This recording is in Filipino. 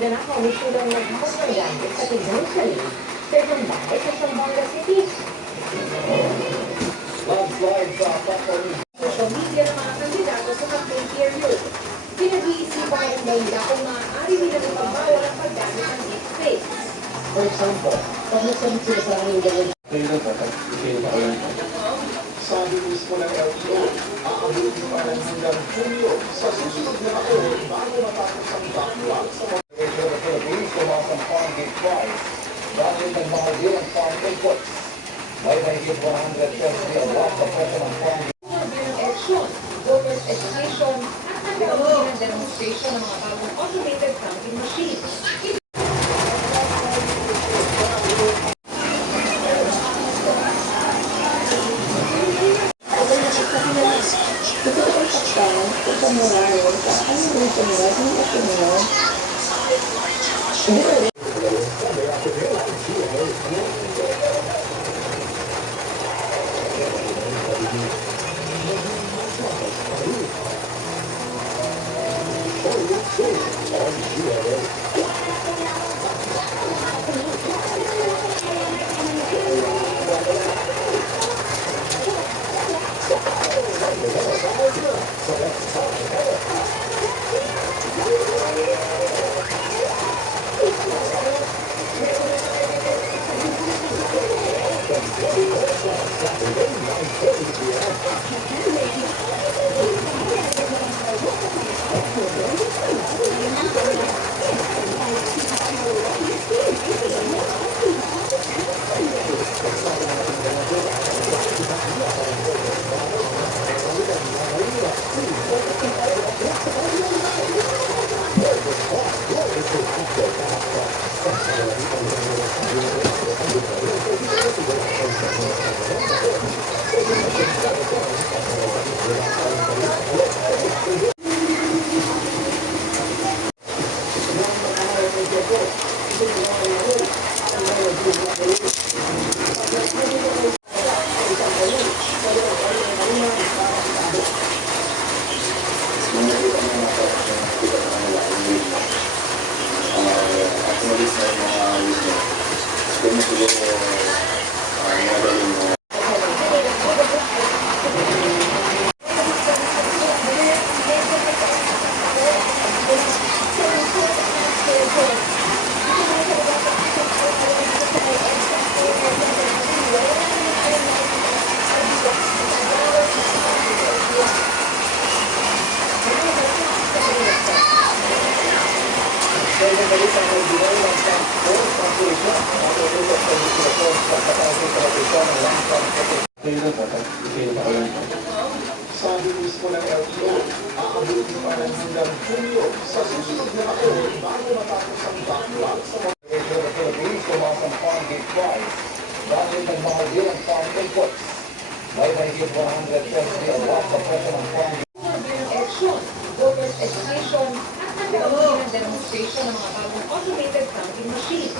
Magnanakaw ni silang naghahos ng gamit sa Tignan sa isang bahay sa Zamboanga City. Landslide sa Pampanga. Social media ng mga kandidato sa campaign period. Pinag-iisipan ng dahilan kung maaari nilang ipagbawal ang paggamit ng deepfake. For example, pag nagsalit sila sa aming gawin, sabi mismo ng LTO, aabutin pa ng hanggang Hunyo sa susunod na taon bago matapos ang backlog sa mga region ng Philippines tumaas ang farm gate price dahil nagmahal din ang farm inputs. May mahigit 100 pesos din ang sa presyo ng farm gate. Ng eleksyon, voters education at nagkaroon ng demonstration ng mga bagong automated counting machines. Sabi mismo ng LTO, aabutin pa ng hanggang Hunyo sa susunod na taon bago matapos ang backlog sa mga region ng Philippines tumaas ang farm gate price dahil nagmahal din ang farm inputs. May mahigit 100 pesos din ang sa presyo ng farm gate. Eleksyon, voters education at nagkaroon ng demonstration ng mga bagong automated counting machines.